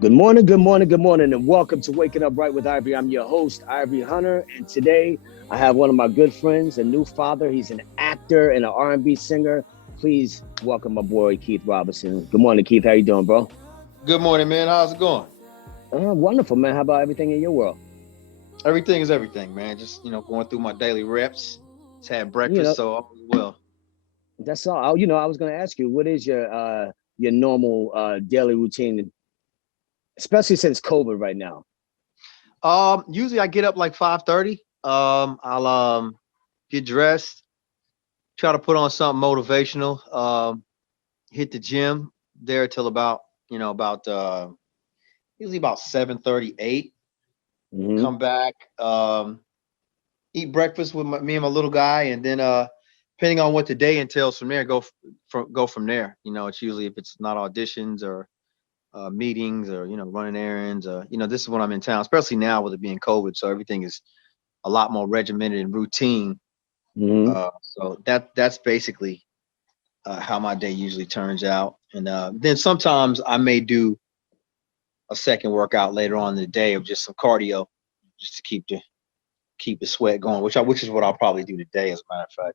Good morning, good morning, good morning, and welcome to Waking Up Right with Ivory. I'm your host, Ivory Hunter, and today I have one of my good friends, a new father. He's an actor and an R&B singer. Please welcome my boy Keith Robinson. Good morning, Keith. How you doing, bro? Good morning, man. How's it going? Wonderful, man. How about everything in your world? Everything is everything, man. Just going through my daily reps. Just had You breakfast, know, so all is well. that's all. I was going to ask you, what is your normal daily routine, especially since COVID right now? Usually I get up like 5:30. I'll get dressed, try to put on something motivational. Hit the gym there till about usually about 7:38. Hmm. Come back, eat breakfast with me and my little guy, and then depending on what the day entails from there, go from there. It's usually if it's not auditions or meetings or running errands. This is when I'm in town, especially now with it being COVID, so everything is a lot more regimented and routine. Hmm. So that's basically how my day usually turns out. And then sometimes I may do a second workout later on in the day of just some cardio, just to keep the sweat going, which is what I'll probably do today, as a matter of fact.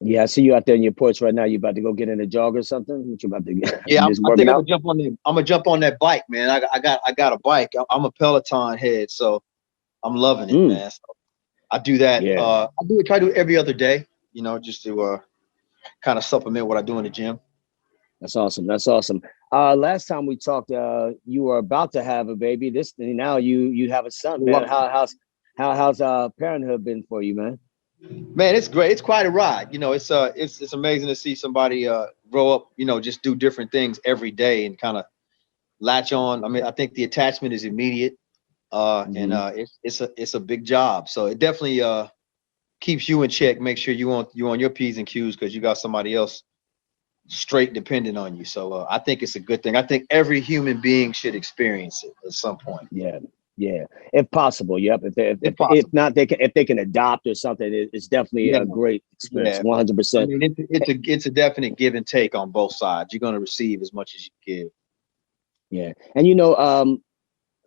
Yeah, I see you out there in your porch right now. You about to go get in a jog or something? What you about to get? Yeah, You I, just I working think I'm out? gonna jump on the. I'm gonna jump on that bike, man. I got a bike. I'm a Peloton head, so I'm loving it, Mm, man. So I do that. yeah. Try to do it every other day, just to kind of supplement what I do in the gym. That's awesome. That's awesome. Last time we talked, you were about to have a baby. This now you have a son, man. How's parenthood been for you, man? Man, it's great. It's quite a ride. It's amazing to see somebody grow up. Just do different things every day and kind of latch on. I mean, I think the attachment is immediate, and Hmm. it's a big job. So it definitely keeps you in check. Make sure you on your p's and q's because you got somebody else straight dependent on you. So I think it's a good thing. I think every human being should experience it at some point, Yeah, yeah. If possible, yep. if If possible. not, they can adopt or something. It's definitely Yeah, a great experience. yeah. 100%. It's a definite give and take on both sides. You're going to receive as much as you give. Yeah, and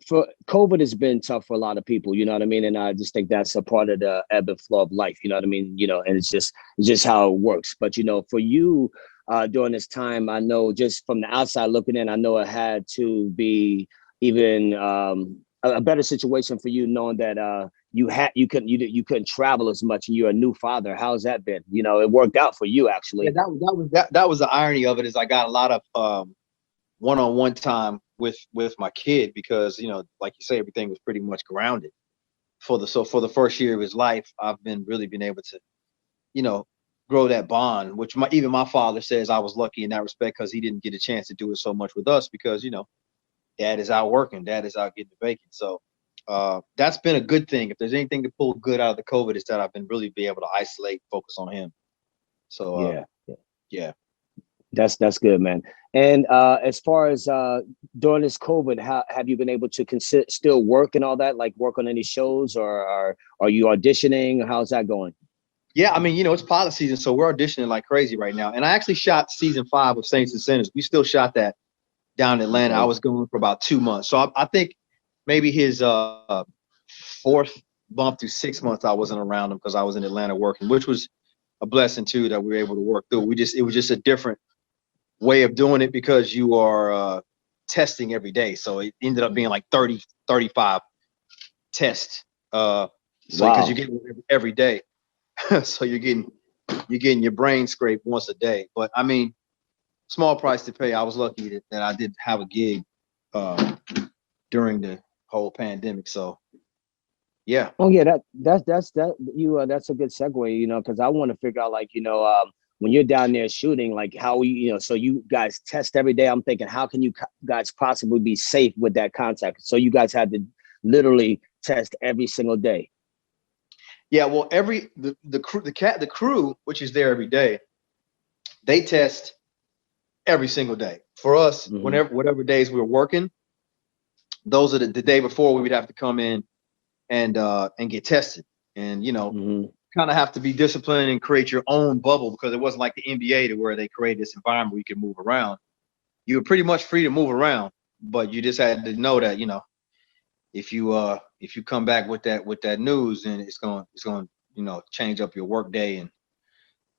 for COVID has been tough for a lot of people, you know what I mean? And I just think that's a part of the ebb and flow of life, you know what I mean? And it's just how it works. But for you, during this time, I know just from the outside looking in, I know it had to be even a better situation for you, knowing that you couldn't travel as much, and you're a new father. How's that been? It worked out for you Yeah, actually. that was the irony of it is I got a lot of one-on-one time with my kid because like you say, everything was pretty much grounded for the first year of his life. I've been able to you know grow that bond, which even my father says I was lucky in that respect because he didn't get a chance to do it so much with us because dad is out working, dad is out getting the bacon. So that's been a good thing. If there's anything to pull good out of the COVID, is that I've been really be able to isolate, focus on him. So Yeah. yeah. That's good, man. And as far as during this COVID, how have you been able to still work and all that, like work on any shows, or are you auditioning? How's that going? Yeah, I mean, it's pilot season, so we're auditioning like crazy right now. And I actually shot season 5 of Saints and Sinners. We still shot that down in Atlanta. I Okay. was going for about 2 months. So I think maybe his fourth month through 6 months I wasn't around him because I was in Atlanta working, which was a blessing too that we were able to work through. It was just a different way of doing it because you are testing every day. So it ended up being like 30, 35 tests. So because you Wow. get it every day. So you're getting your brain scraped once a day. But I mean, small price to pay. I was lucky that I did have a gig uh, during the whole pandemic. So yeah, Oh yeah, that's a good segue, because I want to figure out, like, when you're down there shooting, like how so you guys test every day. I'm thinking, how can you guys possibly be safe with that contact? So you guys had to literally test every single day. yeah. Well, the crew, which is there every day, they test every single day. For us, Hmm. whenever whatever days we were working, those are the day before we would have to come in and get tested. And Hmm. kind of have to be disciplined and create your own bubble because it wasn't like the NBA to where they created this environment where you can move around. You were pretty much free to move around. but you just had to know that, you know, if you come back with that news, then it's going you know, change up your work day. And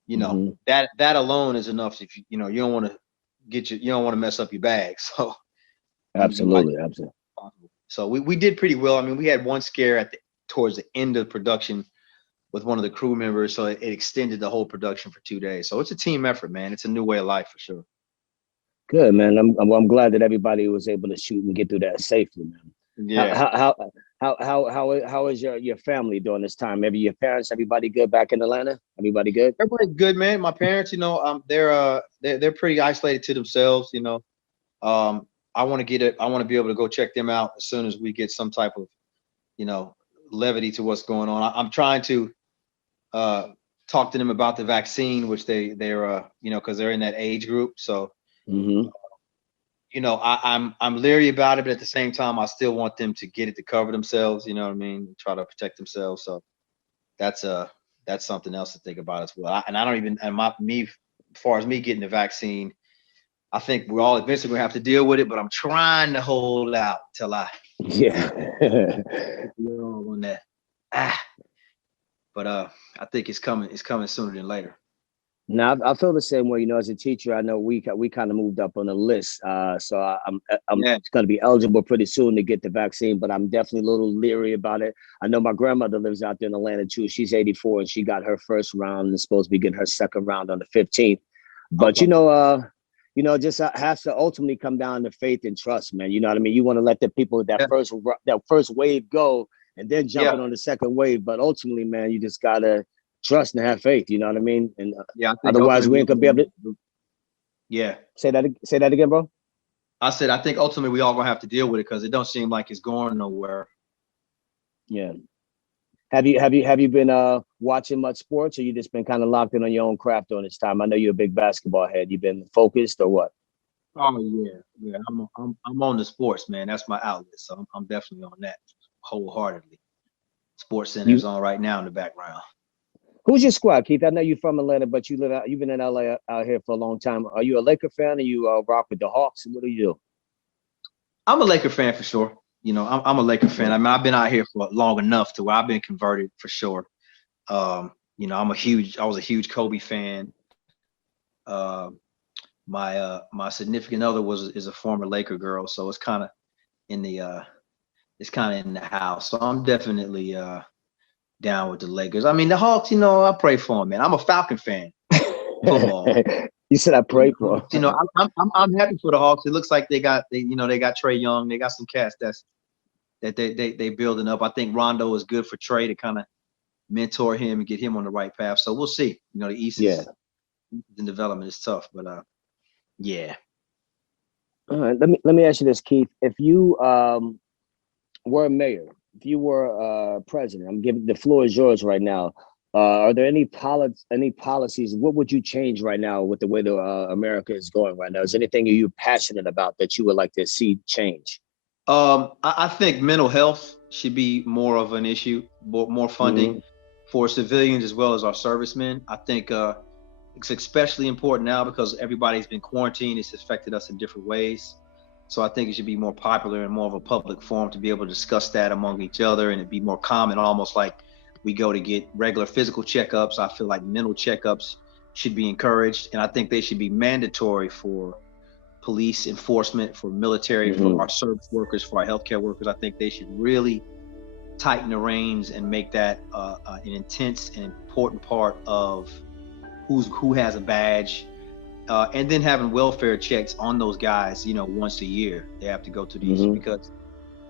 you know, that alone is enough. If you know, you don't want to you don't want to mess up your bag. So you might. Absolutely, absolutely. So we did pretty well. I mean, we had one scare towards the end of production with one of the crew members, so it extended the whole production for 2 days. So it's a team effort, man. It's a new way of life for sure. Good, man. I'm glad that everybody was able to shoot and get through that safely, man. Yeah. How is your family during this time? Maybe your parents, everybody good back in Atlanta? Everybody good? Everybody's good, man. My parents, you know, they're pretty isolated to themselves, you know. I want to be able to go check them out as soon as we get some type of, you know, levity to what's going on. I'm trying to talk to them about the vaccine, which they're you know, because they're in that age group. So you know, I'm leery about it, but at the same time, I still want them to get it to cover themselves. You know what I mean? Try to protect themselves. So that's something else to think about as well. I don't even, and as far as me getting the vaccine, I think we're all eventually gonna have to deal with it. But I'm trying to hold out till I on that. But I think it's coming. It's coming sooner than later. Now I feel the same way. You know, as a teacher, I know we kind of moved up on the list, so I'm going to be eligible pretty soon to get the vaccine. But I'm definitely a little leery about it. I know my grandmother lives out there in Atlanta too. She's 84 and she got her first round and is supposed to be getting her second round on the 15th. But Okay. you know, just has to ultimately come down to faith and trust, man. You know what I mean? You want to let the people that first wave go and then jump in on the second wave. But ultimately, man, you just gotta trust and have faith. You know what I mean? And otherwise, we ain't gonna be able to. Yeah. Say that again, bro. I said I think ultimately we all gonna have to deal with it because it don't seem like it's going nowhere. Yeah. Have you been watching much sports, or you just been kind of locked in on your own craft during this time? I know you're a big basketball head. You been focused or what? Oh yeah. I'm on the sports, man. That's my outlet. So I'm definitely on that wholeheartedly. Sports Center's on right now in the background. Who's your squad, Keith? I know you're from Atlanta, but you've been in LA out here for a long time. Are you a Laker fan, or you rock with the Hawks? What do you do? I'm a Laker fan for sure. You know, I'm a Laker fan. I mean, I've been out here for long enough to where I've been converted for sure. You know, I was a huge Kobe fan. Uh, my significant other is a former Laker girl, so it's kind of in the house. So I'm definitely down with the Lakers. I mean, the Hawks, you know, I pray for them, man. I'm a Falcon fan. Football. You said I pray for. You know, I'm happy for the Hawks. It looks like they got Trae Young. They got some cats that they building up. I think Rondo is good for Trae to kind of mentor him and get him on the right path. So we'll see. You know, the East is in development is tough, but yeah. All right, let me ask you this, Keith. If you were a mayor, if you were president, I'm giving the floor is yours right now. Are there any policies? What would you change right now with the way the America is going right now? Is there anything you're passionate about that you would like to see change? I think mental health should be more of an issue, more funding for civilians as well as our servicemen. I think it's especially important now because everybody's been quarantined. It's affected us in different ways. So I think it should be more popular and more of a public forum to be able to discuss that among each other and it'd be more common, almost like we go to get regular physical checkups. I feel like mental checkups should be encouraged. And I think they should be mandatory for police enforcement, for military, for our service workers, for our healthcare workers. I think they should really tighten the reins and make that an intense and important part of who has a badge. And then having welfare checks on those guys, you know, once a year. They have to go to these because,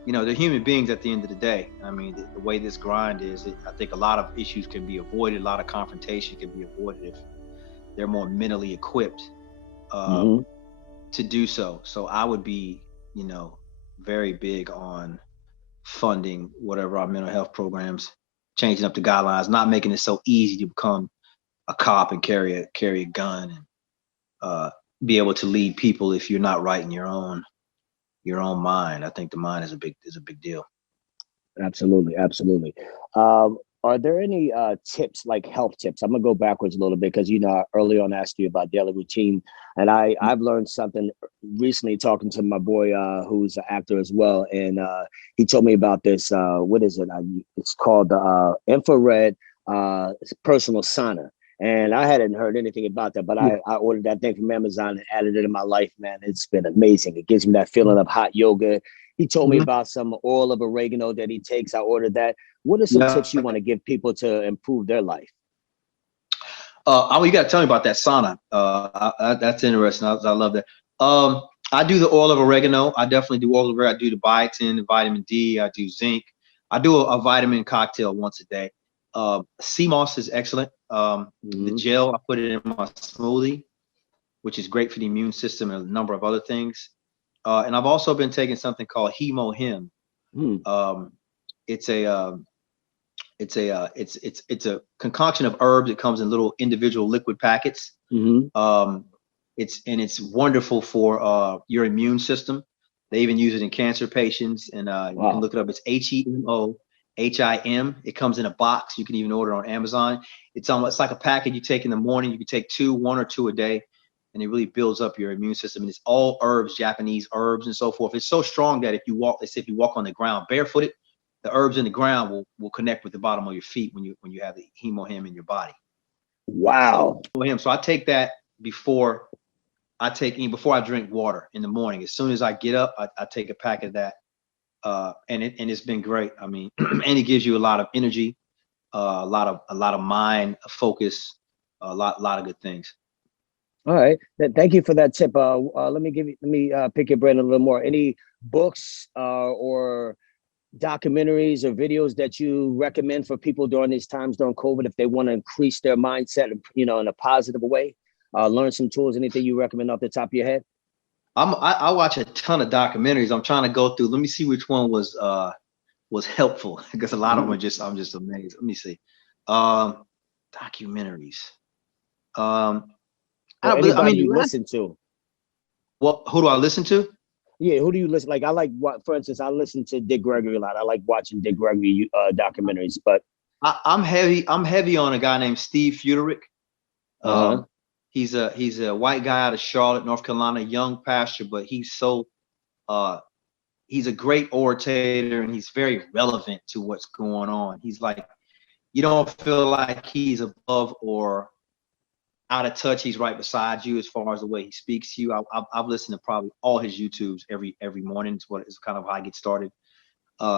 you know, they're human beings at the end of the day. I mean, the way this grind is, I think a lot of issues can be avoided. A lot of confrontation can be avoided if they're more mentally equipped to do so. So I would be, you know, very big on funding whatever our mental health programs, changing up the guidelines, not making it so easy to become a cop and carry a gun and be able to lead people if you're not right in your own mind. I think the mind is a big deal. Absolutely. Are there any tips, like health tips? I'm gonna go backwards a little bit because I early on asked you about daily routine, and I've learned something recently talking to my boy who's an actor as well, and he told me about this. What is it? It's called the infrared personal sauna, and I hadn't heard anything about that, but I ordered that thing from Amazon and added it in my life. Man, it's been amazing. It gives me that feeling of hot yoga. He told me Mhm. about some oil of oregano that he takes. I ordered that. What are some Yeah. tips you want to give people to improve their life? You got to tell me about that sauna. That's interesting. I love that. I do the oil of oregano. I definitely do oil of oregano. I do the biotin, the vitamin D. I do zinc. I do a vitamin cocktail once a day. Sea moss is excellent. The Mm-hmm. gel, I put it in my smoothie, which is great for the immune system and a number of other things. And I've also been taking something called Hemo Him. Mm. Um, it's a it's a concoction of herbs. It comes in little individual liquid packets. Mm-hmm. Um, it's wonderful for your immune system. They even use it in cancer patients, and you can Wow. look it up. It's HEMOHIM. It comes in a box. You can even order on Amazon. It's almost like a packet you take in the morning. You can take one or two a day, and it really builds up your immune system. And it's all herbs, Japanese herbs, and so forth. It's so strong that if you walk, let's say if you walk on the ground barefooted, the herbs in the ground will connect with the bottom of your feet when you have the hemohim in your body. Wow. So I take that before before I drink water in the morning. As soon as I get up, I take a pack of that, and it's been great. I mean, and it gives you a lot of energy, a lot of mind, focus, a lot of good things. All right. Thank you for that tip. Let me pick your brain a little more. Any books or documentaries or videos that you recommend for people during these times during COVID if they want to increase their mindset, in a positive way? Learn some tools. Anything you recommend off the top of your head? I watch a ton of documentaries. I'm trying to go through. Let me see which one was helpful because a lot of them I'm just amazed. Let me see. Um, Documentaries. Um, Or I anybody mean, you listen to? who do I listen to? Yeah, who do you listen? Like I like what, for instance, I listen to Dick Gregory a lot. I like watching Dick Gregory documentaries. But I'm heavy on a guy named Steve Fuderick. uh-huh. Um, he's a white guy out of Charlotte, North Carolina, young pastor, but uh he's a great orator and he's very relevant to what's going on. He's like, you don't feel like he's above or out of touch. He's right beside you as far as the way he speaks to you. I've listened to probably all his YouTubes every morning. It's kind of how I get started.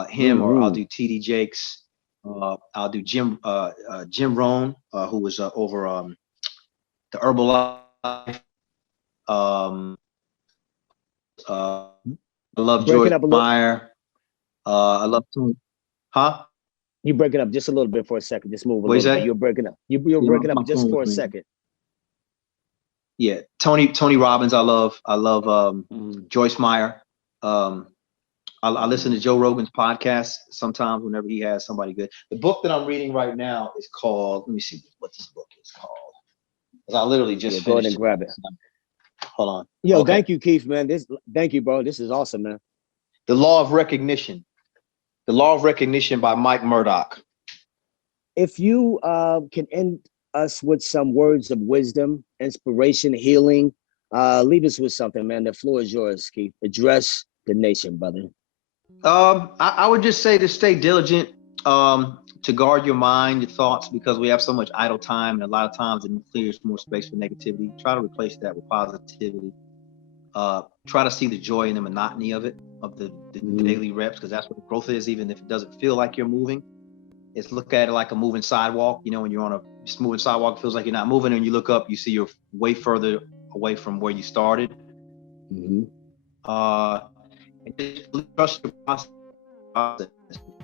Him, or I'll Mm-hmm. do TD Jakes. I'll do Jim Rohn, who was over the Herbalife. Um, uh, I love Breaking Joyce up a little. Meyer. I love Tony. Huh? You breaking up just a little bit for a second. Just move a What you little bit. say? You're breaking up. You're Yeah, breaking up my just phone for was a ringing. second. Yeah, Tony Robbins. I love. Mm, Joyce Meyer. Um, I listen to Joe Rogan's podcast sometimes whenever he has somebody good. The book that I'm reading right now is called. Let me see what this book is called. 'Cause I literally yeah, just go ahead and finished it grab it. last night. Hold on. Yo, Okay. thank you, Keith, man. Thank you, bro. This is awesome, man. The Law of Recognition. The Law of Recognition by Mike Murdock. If you can end us with some words of wisdom, inspiration, healing, leave us with something, man. The floor is yours, Keith. Address the nation, brother. I would just say to stay diligent, to guard your mind, your thoughts, because we have so much idle time, and a lot of times it clears more space for negativity. Try to replace that with positivity. Try to see the joy in the monotony of it, of the Mm-hmm. daily reps, because that's what growth is. Even if it doesn't feel like you're moving, it's look at it like a moving sidewalk. You know, when you're on a smooth sidewalk, it feels like you're not moving, and you look up, you see you're way further away from where you started. Mm-hmm. And just really trust your process.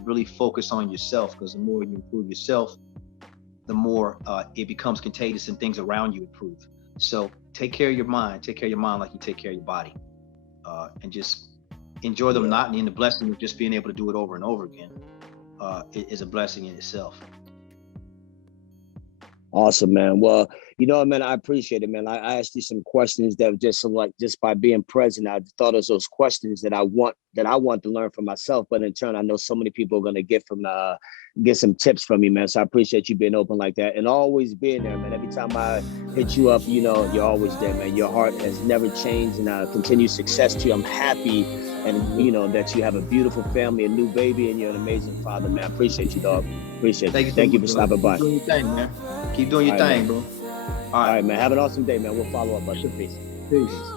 Really focus on yourself, because the more you improve yourself, the more it becomes contagious and things around you improve. So take care of your mind. Take care of your mind like you take care of your body, and just enjoy the Yeah. monotony and the blessing of just being able to do it over and over again. Is a blessing in itself. Awesome, man. Well, You know, man, I appreciate it, man. I asked you some questions that were just like just by being present, I thought of those questions that I want to learn for myself. But in turn, I know so many people are gonna get some tips from you, man. So I appreciate you being open like that and always being there, man. Every time I hit you up, you know, you're always there, man. Your heart has never changed, and continue success to you. I'm happy, and you know that you have a beautiful family, a new baby, and you're an amazing father, man. I appreciate you, dog. Appreciate it. Thank you for stopping by. Keep doing your thing, man. Keep doing your thing, bro. All right, man. Have an awesome day, man. We'll follow up, bud. Peace. Peace.